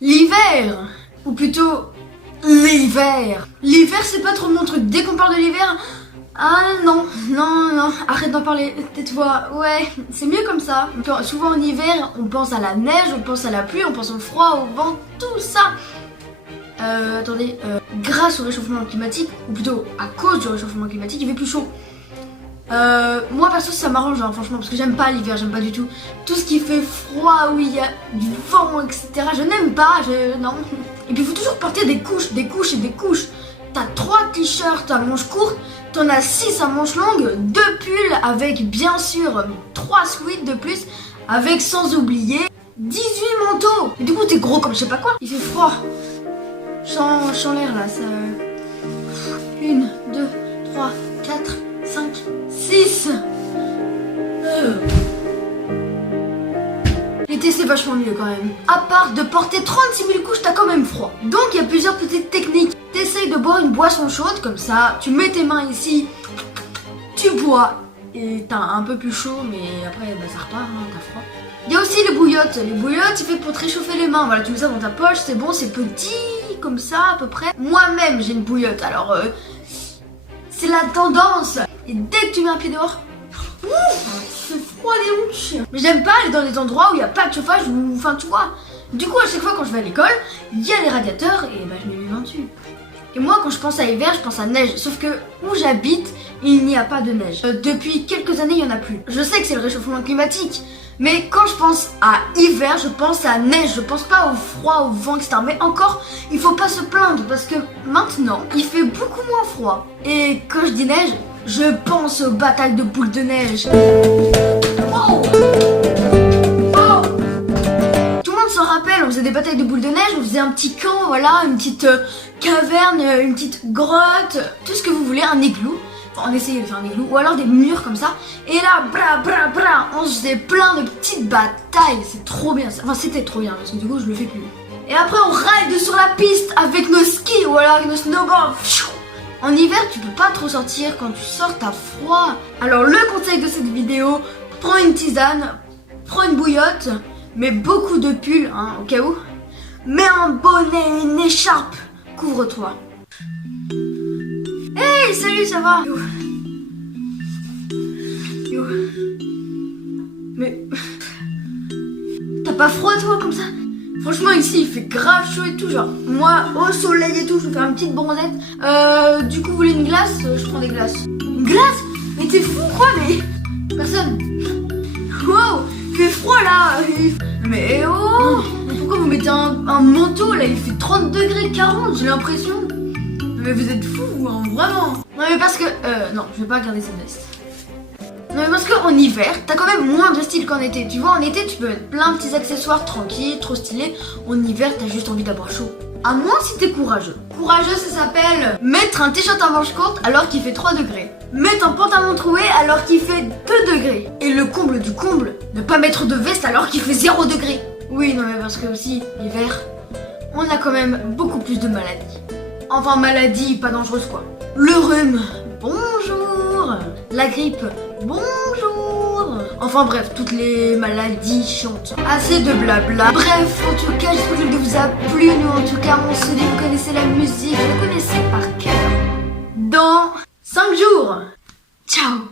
L'hiver, ou plutôt l'hiver. L'hiver, c'est pas trop mon truc. Dès qu'on parle de l'hiver, ah non, arrête d'en parler, tais-toi. Ouais, c'est mieux comme ça. Souvent en hiver, on pense à la neige, on pense à la pluie, on pense au froid, au vent, tout ça. Attendez, grâce au réchauffement climatique, ou plutôt à cause du réchauffement climatique, il fait plus chaud. Moi perso ça m'arrange hein, franchement, parce que j'aime pas l'hiver, j'aime pas du tout. Tout ce qui fait froid, où il y a du vent, etc. Je n'aime pas, non. Et puis il faut toujours porter des couches et des couches. T'as 3 t-shirts à manches courtes, t'en as 6 à manches longues, 2 pulls avec bien sûr 3 sweats de plus, avec sans oublier 18 manteaux. Et du coup t'es gros comme je sais pas quoi. Il fait froid. Sans l'air là, ça... 1, 2, 3, 4, 5, 6. L'été c'est vachement mieux quand même. À part de porter 36 000 couches, t'as quand même froid. Donc il y a plusieurs petites techniques. T'essayes de boire une boisson chaude comme ça, tu mets tes mains ici, tu bois et t'as un peu plus chaud, mais après bah, ça repart, hein, t'as froid. Il y a aussi les bouillottes. Les bouillottes c'est fait pour te réchauffer les mains. Voilà, tu mets ça dans ta poche, c'est bon, c'est petit comme ça à peu près. Moi-même j'ai une bouillotte, alors c'est la tendance. Et dès que tu mets un pied dehors, ouf, c'est froid des hanches. Mais j'aime pas aller dans des endroits où il n'y a pas de chauffage ou enfin tu vois. Du coup à chaque fois quand je vais à l'école, il y a les radiateurs et bah je mets mes mains dessus. Et moi quand je pense à hiver, je pense à neige. Sauf que où j'habite, il n'y a pas de neige. Depuis quelques années, il n'y en a plus. Je sais que c'est le réchauffement climatique, mais quand je pense à hiver, je pense à neige. Je pense pas au froid, au vent, etc. Mais encore, il faut pas se plaindre parce que maintenant, il fait beaucoup moins froid. Et quand je dis neige, je pense aux batailles de boules de neige. Wow. Wow. Tout le monde s'en rappelle, on faisait des batailles de boules de neige, on faisait un petit camp, voilà, une petite caverne, une petite grotte, tout ce que vous voulez, un igloo. Enfin, on essayait de faire un igloo, ou alors des murs comme ça. Et là, on se faisait plein de petites batailles. C'est trop bien ça. Enfin, c'était trop bien parce que du coup, je le fais plus. Et après, on ride sur la piste avec nos skis ou alors avec nos snowboards. En hiver, tu peux pas trop sortir. Quand tu sors, t'as froid. Alors, le conseil de cette vidéo, prends une tisane, prends une bouillotte, mets beaucoup de pulls, hein, au cas où. Mets un bonnet, une écharpe, couvre-toi. Hey, salut, ça va? Yo. Mais... T'as pas froid, toi, comme ça? Franchement, ici, il fait grave chaud et tout, genre... Moi, au soleil et tout, je vais faire une petite bronzette. Du coup, vous voulez une glace? Je prends des glaces. Une glace? Mais t'es fou, quoi, mais... Personne. Wow, il fait froid, là. Mais oh, pourquoi vous mettez un manteau, là? Il fait 30 degrés, 40, j'ai l'impression. Mais vous êtes fous, hein, vraiment. Non mais parce que... non, je vais pas garder cette veste. Non mais parce qu'en hiver, t'as quand même moins de style qu'en été. Tu vois, en été, tu peux mettre plein de petits accessoires tranquilles, trop stylés. En hiver, t'as juste envie d'avoir chaud. À moins si t'es courageux. Courageux, ça s'appelle mettre un t-shirt à manches courtes alors qu'il fait 3 degrés. Mettre un pantalon troué alors qu'il fait 2 degrés. Et le comble du comble, ne pas mettre de veste alors qu'il fait 0 degré. Oui, non mais parce que aussi, l'hiver, on a quand même beaucoup plus de maladies. Enfin, maladie pas dangereuse quoi. Le rhume, bonjour. La grippe, bonjour. Enfin bref, toutes les maladies chiantes. Assez de blabla. Bref, en tout cas, j'espère que la vidéo vous a plu. Nous, en tout cas, on se dit, vous connaissez la musique, vous connaissez par cœur. Dans 5 jours. Ciao.